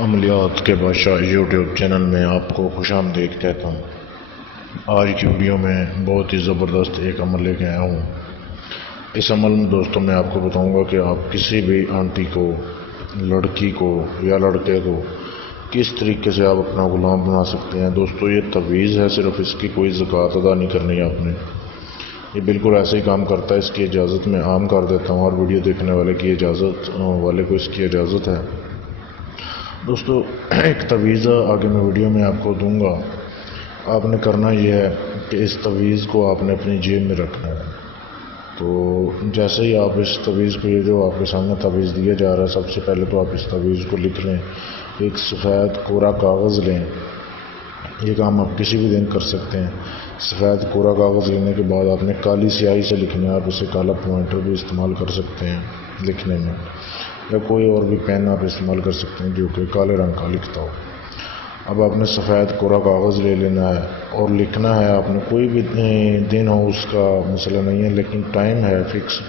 عملیات کے بادشاہ YouTube channel میں آپ کو خوش آمدید کہتا ہوں۔ آج کی ویڈیو میں بہت ہی زبردست ایک عمل لے کے آیا ہوں۔ اس عمل میں دوستوں میں آپ کو بتاؤں گا کہ آپ کسی بھی آنٹی کو، لڑکی کو یا لڑکے کو کس طریقے سے آپ اپنا غلام بنا سکتے ہیں۔ دوستوں یہ تعویذ ہے، صرف اس کی کوئی زکوٰۃ ادا نہیں کرنی ہے آپ نے، یہ بالکل ایسے ہی کام کرتا ہے۔ اس کی اجازت میں عام کر دیتا ہوں، اور ویڈیو دیکھنے والے کو اس کی اجازت ہے۔ دوستو ایک تعویذ آگے میں ویڈیو میں آپ کو دوں گا، آپ نے کرنا یہ ہے کہ اس تعویذ کو آپ نے اپنی جیب میں رکھنا ہے۔ تو جیسے ہی آپ اس تعویذ کو، یہ جو آپ کے سامنے تعویذ دیا جا رہا ہے، سب سے پہلے تو آپ اس تعویذ کو لکھ لیں، ایک سفید کوڑا کاغذ لیں۔ یہ کام آپ کسی بھی دن کر سکتے ہیں۔ سفید کوڑا کاغذ لینے کے بعد آپ نے کالی سیاہی سے لکھنا ہے، آپ اسے کالا پوائنٹر بھی استعمال کر سکتے ہیں لکھنے میں، یا کوئی اور بھی پین آپ استعمال کر سکتے ہیں جو کہ کالے رنگ کا لکھتا ہو۔ اب آپ نے سفید کوڑا کاغذ لے لینا ہے اور لکھنا ہے آپ نے، کوئی بھی دن ہو اس کا مسئلہ نہیں ہے، لیکن ٹائم ہے فکس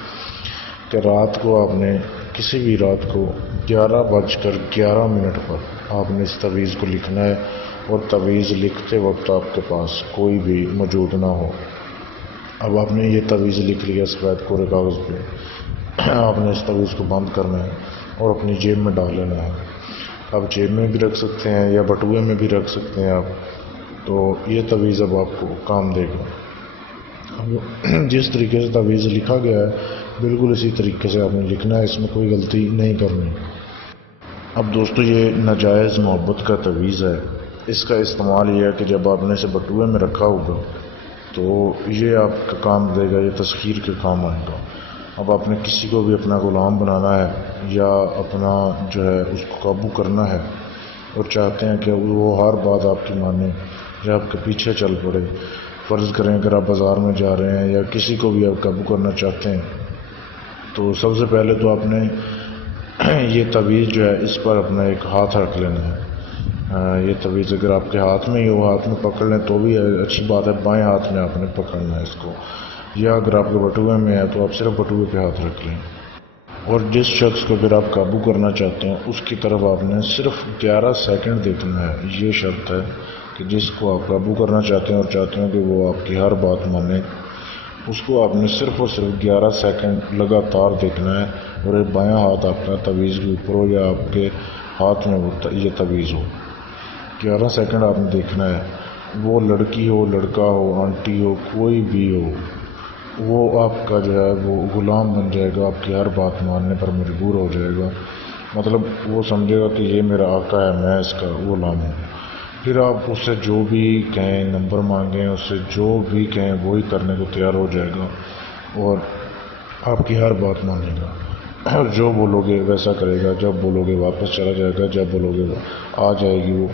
کہ رات کو آپ نے، کسی بھی رات کو 11:11 پر آپ نے اس تعویذ کو لکھنا ہے، اور تعویذ لکھتے وقت آپ کے پاس کوئی بھی موجود نہ ہو۔ اب آپ نے یہ تعویذ لکھ لیا سفید کوڑے کاغذ پہ، آپ نے اس تعویذ کو بند کرنا ہے اور اپنی جیب میں ڈال لینا ہے۔ آپ جیب میں بھی رکھ سکتے ہیں یا بٹوے میں بھی رکھ سکتے ہیں آپ، تو یہ تعویذ اب آپ کو کام دے گا۔ اب جس طریقے سے تعویذ لکھا گیا ہے بالکل اسی طریقے سے آپ نے لکھنا ہے، اس میں کوئی غلطی نہیں کرنی۔ اب دوستو یہ ناجائز محبت کا تعویذ ہے، اس کا استعمال یہ ہے کہ جب آپ نے اسے بٹوے میں رکھا ہوگا تو یہ آپ کا کام دے گا، یہ تسخیر کے کام آئے گا۔ اب آپ نے کسی کو بھی اپنا غلام بنانا ہے یا اپنا جو ہے اس کو قابو کرنا ہے، اور چاہتے ہیں کہ وہ ہر بات آپ کی مانے یا آپ کے پیچھے چل پڑے، فرض کریں اگر آپ بازار میں جا رہے ہیں یا کسی کو بھی آپ قابو کرنا چاہتے ہیں، تو سب سے پہلے تو آپ نے یہ تعویذ جو ہے اس پر اپنا ایک ہاتھ رکھ لینا ہے۔ یہ تعویذ اگر آپ کے ہاتھ میں ہی ہو، ہاتھ میں پکڑ لیں تو بھی اچھی بات ہے، بائیں ہاتھ میں آپ نے پکڑنا ہے اس کو، یا اگر آپ کے بٹوے میں ہے تو آپ صرف بٹوے پہ ہاتھ رکھ لیں۔ اور جس شخص کو اگر آپ قابو کرنا چاہتے ہیں اس کی طرف آپ نے صرف 11 سیکنڈ دیکھنا ہے۔ یہ شرط ہے کہ جس کو آپ قابو کرنا چاہتے ہیں اور چاہتے ہیں کہ وہ آپ کی ہر بات مانے، اس کو آپ نے صرف اور صرف 11 سیکنڈ لگاتار دیکھنا ہے، اور ایک بایاں ہاتھ آپ کا تعویذ کے اوپر ہو یا آپ کے ہاتھ میں یہ تعویذ ہو۔ 11 سیکنڈ آپ نے دیکھنا ہے، وہ لڑکی ہو، لڑکا ہو، آنٹی ہو، کوئی بھی ہو، وہ آپ کا جو ہے وہ غلام بن جائے گا، آپ کی ہر بات ماننے پر مجبور ہو جائے گا، مطلب وہ سمجھے گا کہ یہ میرا آقا ہے، میں اس کا غلام ہوں۔ پھر آپ اس سے جو بھی کہیں، نمبر مانگیں، اس سے جو بھی کہیں وہی کرنے کو تیار ہو جائے گا، اور آپ کی ہر بات مانے گا، اور جو بولو گے ویسا کرے گا، جب بولو گے واپس چلا جائے گا، جب بولو گے آ جائے گی وہ۔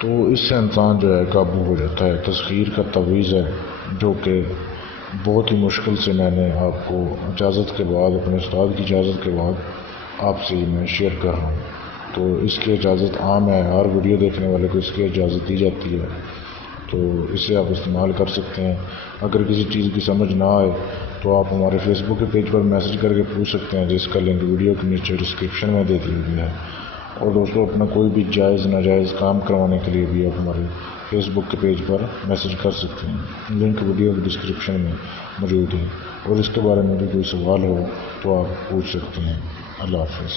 تو اس سے انسان جو ہے قابو ہو جاتا ہے۔ تسخیر کا تعویذ ہے جو کہ بہت ہی مشکل سے میں نے آپ کو اجازت کے بعد، اپنے استاد کی اجازت کے بعد آپ سے میں شیئر کر رہا ہوں۔ تو اس کی اجازت عام ہے، ہر ویڈیو دیکھنے والے کو اس کی اجازت دی جاتی ہے، تو اسے آپ استعمال کر سکتے ہیں۔ اگر کسی چیز کی سمجھ نہ آئے تو آپ ہمارے فیس بک کے پیج پر میسج کر کے پوچھ سکتے ہیں، جس کا لنک ویڈیو کے نیچے ڈسکرپشن میں دے دی ہوئی ہے۔ اور دوستوں اپنا کوئی بھی جائز ناجائز کام کروانے کے لیے بھی آپ ہمارے فیس بک کے پیج پر میسج کر سکتے ہیں، لنک ویڈیو کے ڈسکرپشن میں موجود ہے۔ اور اس کے بارے میں بھی کوئی سوال ہو تو آپ پوچھ سکتے ہیں۔ اللہ حافظ۔